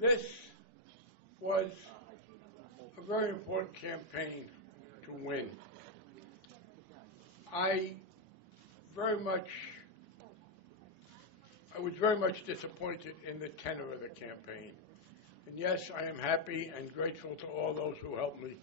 This was a very important campaign to win. I was very much disappointed in the tenor of the campaign. And yes, I am happy and grateful to all those who helped me.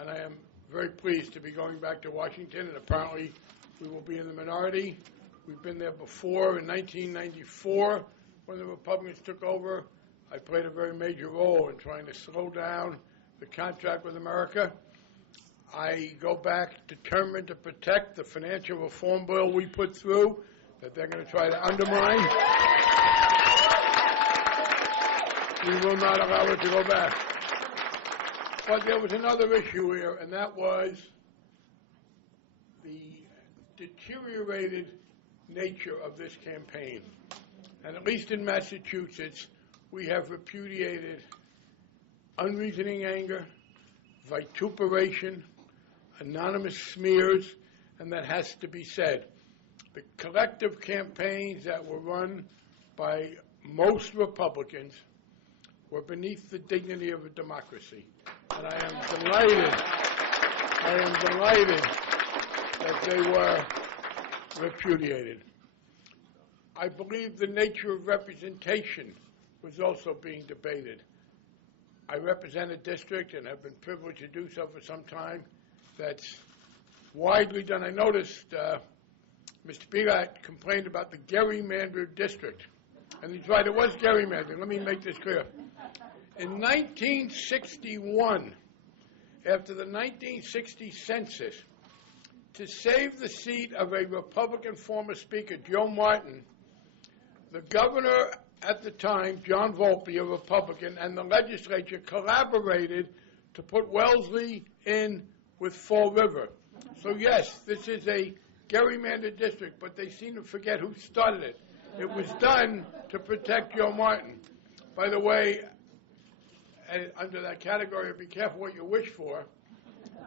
And I am very pleased to be going back to Washington, and apparently we will be in the minority. We've been there before. In 1994, when the Republicans took over, I played a very major role in trying to slow down the contract with America. I go back determined to protect the financial reform bill we put through that they're going to try to undermine. We will not allow it to go back. But there was another issue here, and that was the deteriorated nature of this campaign. And at least in Massachusetts, we have repudiated unreasoning anger, vituperation, anonymous smears, and that has to be said. The collective campaigns that were run by most Republicans were beneath the dignity of a democracy. And I am delighted that they were repudiated. I believe the nature of representation was also being debated. I represent a district and have been privileged to do so for some time that's widely done. I noticed Mr. Pilat complained about the gerrymandered district. And he's right, it was gerrymandering. Let me make this clear. In 1961, after the 1960 census, to save the seat of a Republican former Speaker, Joe Martin, the governor at the time, John Volpe, a Republican, and the legislature collaborated to put Wellesley in with Fall River. So yes, this is a gerrymandered district, but they seem to forget who started it. It was done to protect Joe Martin. By the way, under that category of be careful what you wish for,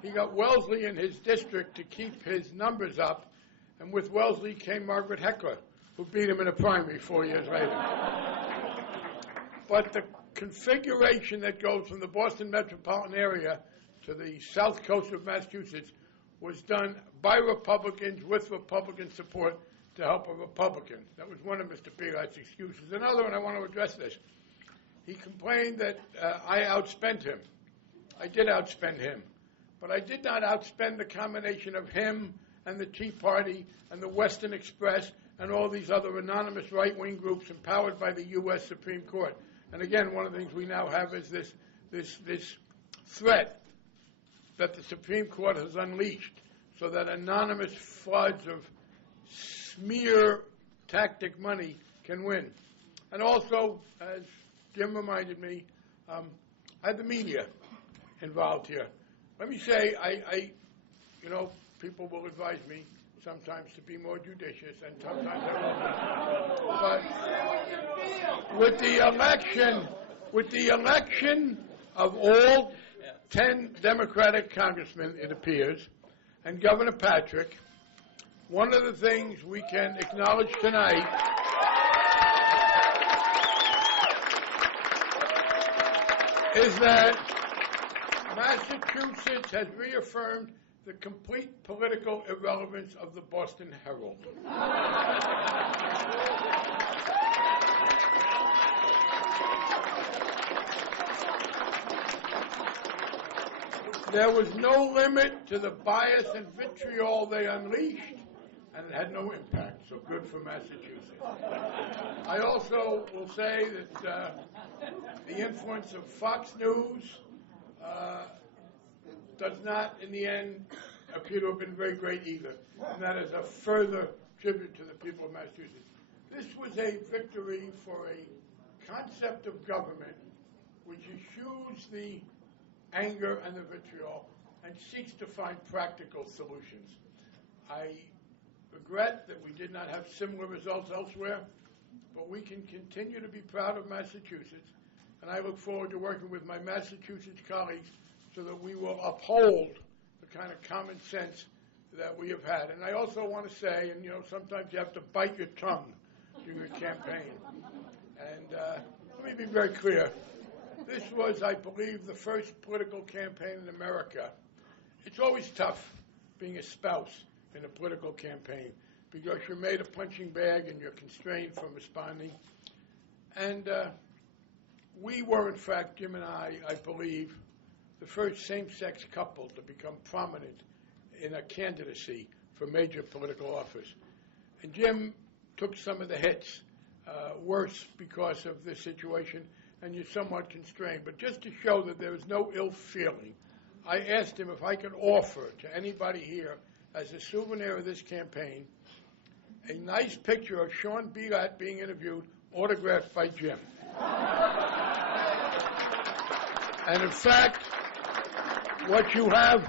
he got Wellesley in his district to keep his numbers up, and with Wellesley came Margaret Heckler, who beat him in a primary 4 years later. But the configuration that goes from the Boston metropolitan area to the south coast of Massachusetts was done by Republicans with Republican support to help a Republican. That was one of Mr. Pilat's excuses. Another one, I want to address this. He complained that I outspent him. I did outspend him. But I did not outspend the combination of him and the Tea Party and the Western Express and all these other anonymous right-wing groups empowered by the U.S. Supreme Court. And again, one of the things we now have is this threat that the Supreme Court has unleashed so that anonymous floods of smear tactic money can win. And also, as Jim reminded me, I had the media involved here. Let me say, people will advise me sometimes to be more judicious, and sometimes I won't. But with the election of all 10 Democratic congressmen, it appears, and Governor Patrick, one of the things we can acknowledge tonight is that Massachusetts has reaffirmed the complete political irrelevance of the Boston Herald. There was no limit to the bias and vitriol they unleashed, and it had no impact, so good for Massachusetts. I also will say that the influence of Fox News does not, in the end, appear to have been very great either. And that is a further tribute to the people of Massachusetts. This was a victory for a concept of government which eschews the anger and the vitriol and seeks to find practical solutions. I regret that we did not have similar results elsewhere, but we can continue to be proud of Massachusetts, and I look forward to working with my Massachusetts colleagues so that we will uphold the kind of common sense that we have had. And I also want to say, and sometimes you have to bite your tongue during a campaign. And let me be very clear. This was, I believe, the first political campaign in America. It's always tough being a spouse in a political campaign because you're made a punching bag and you're constrained from responding. And we were, in fact, Jim and I believe, the first same-sex couple to become prominent in a candidacy for major political office. And Jim took some of the hits, worse because of this situation, and you're somewhat constrained. But just to show that there is no ill feeling, I asked him if I could offer to anybody here, as a souvenir of this campaign, a nice picture of Sean Bigot being interviewed, autographed by Jim. And in fact, what you have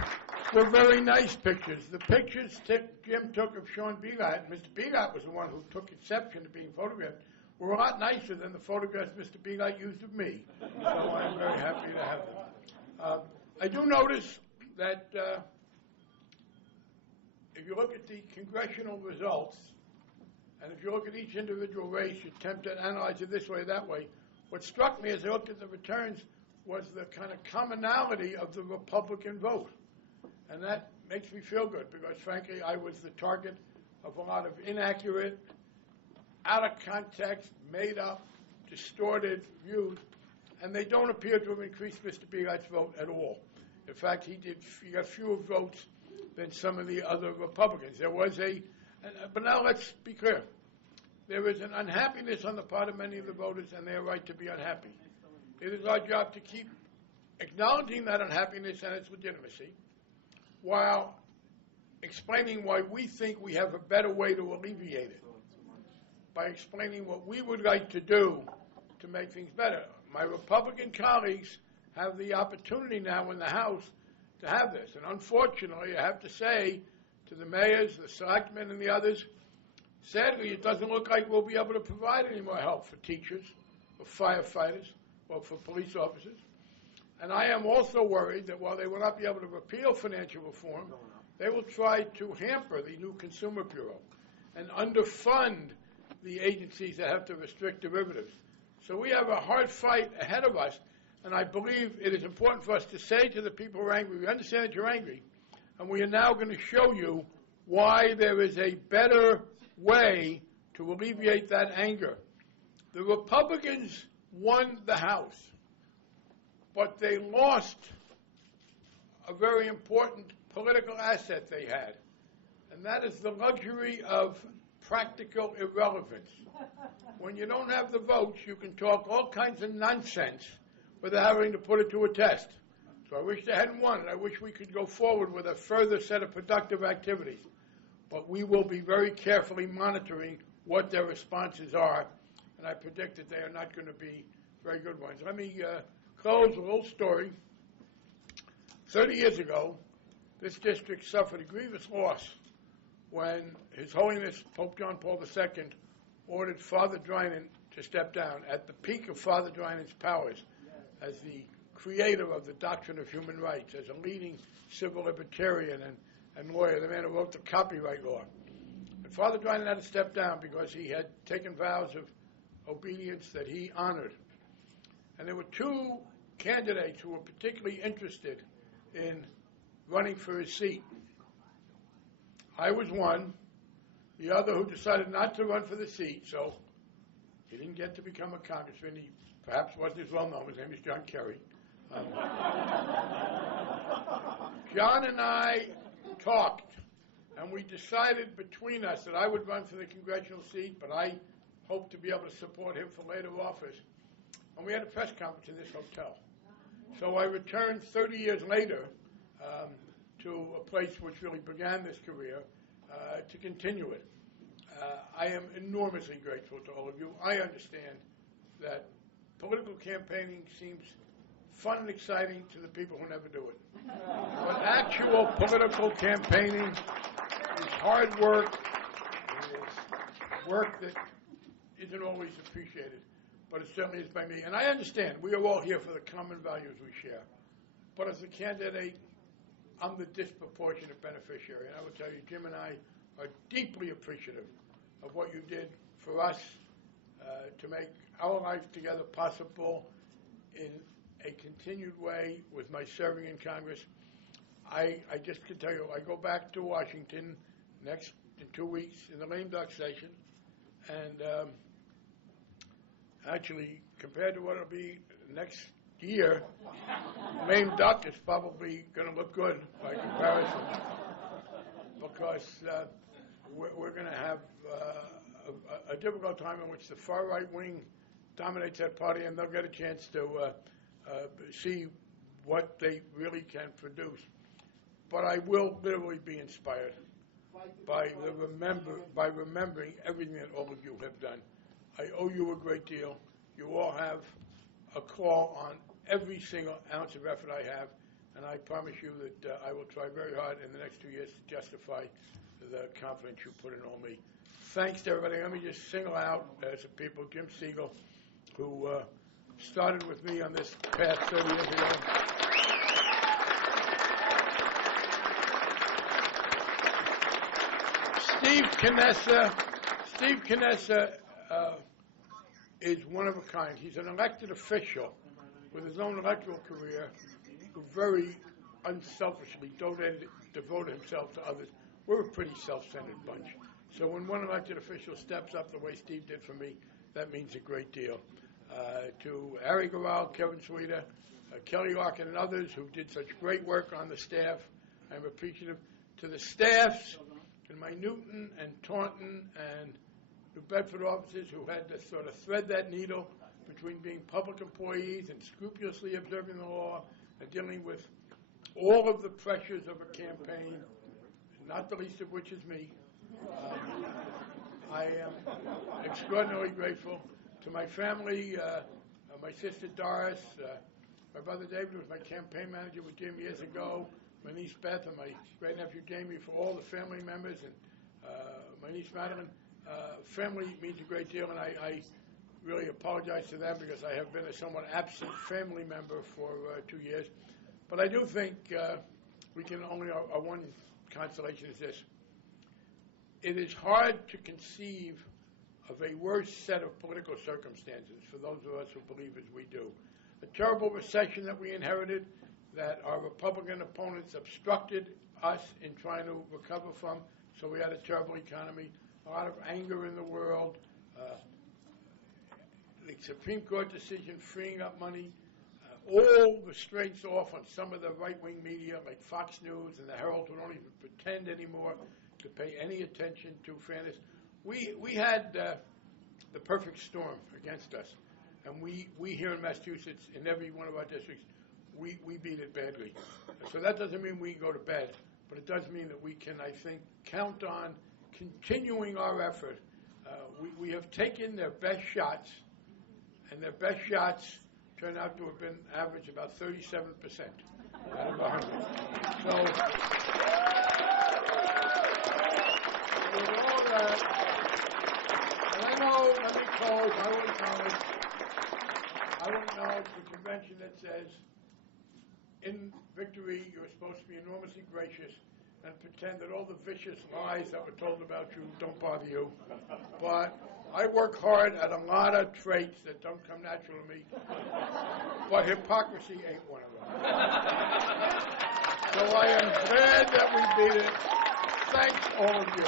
were very nice pictures. The pictures Jim took of Sean Bigot, and Mr. Bigot was the one who took exception to being photographed, were a lot nicer than the photographs Mr. Bigot used of me. So I'm very happy to have them. I do notice that if you look at the congressional results, and if you look at each individual race, you attempt to analyze it this way or that way, what struck me as I looked at the returns was the kind of commonality of the Republican vote. And that makes me feel good because, frankly, I was the target of a lot of inaccurate, out of context, made up, distorted views, and they don't appear to have increased Mr. Bigot's vote at all. In fact, he got fewer votes than some of the other Republicans. There was but now let's be clear. There is an unhappiness on the part of many of the voters, and they are right to be unhappy. It is our job to keep acknowledging that unhappiness and its legitimacy, while explaining why we think we have a better way to alleviate it, by explaining what we would like to do to make things better. My Republican colleagues have the opportunity now in the House to have this. And unfortunately, I have to say to the mayors, the selectmen, and the others, sadly, it doesn't look like we'll be able to provide any more help for teachers, or firefighters, or for police officers. And I am also worried that while they will not be able to repeal financial reform, they will try to hamper the new Consumer Bureau and underfund the agencies that have to restrict derivatives. So we have a hard fight ahead of us, and I believe it is important for us to say to the people who are angry, we understand that you're angry, and we are now going to show you why there is a better way to alleviate that anger. The Republicans won the House, but they lost a very important political asset they had, and that is the luxury of practical irrelevance. When you don't have the votes, you can talk all kinds of nonsense without having to put it to a test. So I wish they hadn't won it. I wish we could go forward with a further set of productive activities. But we will be very carefully monitoring what their responses are, and I predict that they are not going to be very good ones. Let me close with a little story. 30 years ago, this district suffered a grievous loss when His Holiness Pope John Paul II ordered Father Drinan to step down at the peak of Father Drinan's powers as the creator of the doctrine of human rights, as a leading civil libertarian and lawyer, the man who wrote the copyright law. And Father Drinan had to step down because he had taken vows of obedience that he honored. And there were two candidates who were particularly interested in running for his seat. I was one, the other who decided not to run for the seat, so he didn't get to become a congressman. He perhaps wasn't as well known. His name is John Kerry. John and I talked, and we decided between us that I would run for the congressional seat, but I hoped to be able to support him for later office. And we had a press conference in this hotel. So I returned 30 years later to a place which really began this career to continue it. I am enormously grateful to all of you. I understand that political campaigning seems fun and exciting to the people who never do it. But actual political campaigning is hard work. It is work that isn't always appreciated, but it certainly is by me. And I understand we are all here for the common values we share. But as a candidate, I'm the disproportionate beneficiary. And I will tell you, Jim and I are deeply appreciative of what you did for us to make our life together possible in a continued way with my serving in Congress. I just can tell you, I go back to Washington in 2 weeks in the lame duck session, and actually, compared to what it'll be next year, lame duck is probably going to look good by comparison, because we're going to have a difficult time in which the far right wing dominates that party, and they'll get a chance to see what they really can produce. But I will literally be inspired by remembering everything that all of you have done. I owe you a great deal. You all have a call on every single ounce of effort I have, and I promise you that I will try very hard in the next 2 years to justify the confidence you put in all me. Thanks to everybody. Let me just single out some people, Jim Siegel, who started with me on this path 30 years ago. Steve Canessa is one of a kind. He's an elected official with his own electoral career who very unselfishly devoted himself to others. We're a pretty self-centered bunch. So when one elected official steps up the way Steve did for me, that means a great deal. To Harry Garal, Kevin Sweeter, Kelly Larkin, and others who did such great work on the staff, I'm appreciative. To the staffs in my Newton and Taunton and New Bedford offices who had to sort of thread that needle between being public employees and scrupulously observing the law and dealing with all of the pressures of a campaign, not the least of which is me. I am extraordinarily grateful to my family, my sister Doris, my brother David, who was my campaign manager with Jim years ago, my niece Beth, and my great-nephew Jamie, for all the family members, and my niece Madeline. Family means a great deal, and I really apologize to them because I have been a somewhat absent family member for 2 years. But I do think we can only, our one consolation is this. It is hard to conceive of a worse set of political circumstances for those of us who believe as we do. A terrible recession that we inherited, that our Republican opponents obstructed us in trying to recover from, so we had a terrible economy, a lot of anger in the world, the Supreme Court decision freeing up money, all restraints off on some of the right-wing media like Fox News and the Herald, who don't even pretend anymore to pay any attention to fairness. We had the perfect storm against us, and we here in Massachusetts, in every one of our districts, we beat it badly. So that doesn't mean we can go to bed, but it does mean that we can, I think, count on continuing our effort. We have taken their best shots, and their best shots turned out to have been average about 37% out of 100. So with all that, and I know, let me close, I will acknowledge the convention that says, in victory, you're supposed to be enormously gracious and pretend that all the vicious lies that were told about you don't bother you. But I work hard at a lot of traits that don't come natural to me, but hypocrisy ain't one of them. So I am glad that we beat it. Thanks, all of you.